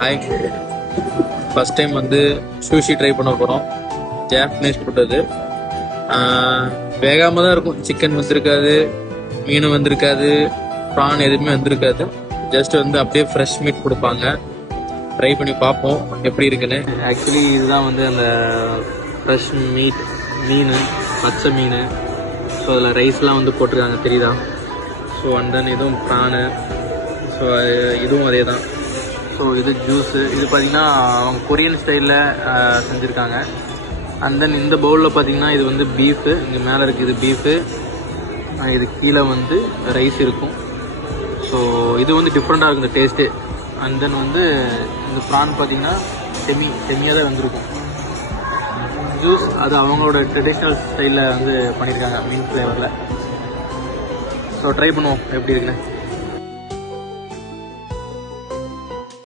Hi, first time வந்து sushi try பண்ண போகிறோம். ஜாப்பனீஸ் ஃபுட் அது. வேகாமல் தான் இருக்கும். சிக்கன் வந்திருக்காது, மீன் வந்திருக்காது, ப்ரான் எதுவுமே வந்திருக்காது. ஜஸ்ட் வந்து அப்படியே ஃப்ரெஷ் மீட் கொடுப்பாங்க. ட்ரை பண்ணி பார்ப்போம் எப்படி இருக்குன்னு. ஆக்சுவலி இதுதான் வந்து அந்த ஃப்ரெஷ் மீன், பச்சை மீன். ஸோ அதில் ரைஸ்லாம் வந்து போட்டிருக்காங்க, தெரியுதா? ஸோ அண்ட் தென் இதுவும் ப்ரானு. ஸோ இதுவும் அதே தான். ஸோ இது ஜூஸு. இது பார்த்திங்கன்னா அவங்க கொரியன் ஸ்டைலில் செஞ்சுருக்காங்க. அண்ட் தென் இந்த பவுலில் பார்த்திங்கன்னா இது வந்து பீஃபு. இங்கே மேலே இருக்குது இது பீஃபு, இது கீழே வந்து ரைஸ் இருக்கும். ஸோ இது வந்து டிஃப்ரெண்ட்டாக இருக்கும் இந்த டேஸ்ட்டு. அண்ட் தென் வந்து இந்த ப்ரான் பார்த்திங்கன்னா செமியாக தான் வந்திருக்கும். ஜூஸ் அது அவங்களோட ட்ரெடிஷ்னல் ஸ்டைலில் வந்து பண்ணியிருக்காங்க, மீன் ஃப்ளேவரில். ஸோ ட்ரை பண்ணுவோம் எப்படி இருக்குன்னு.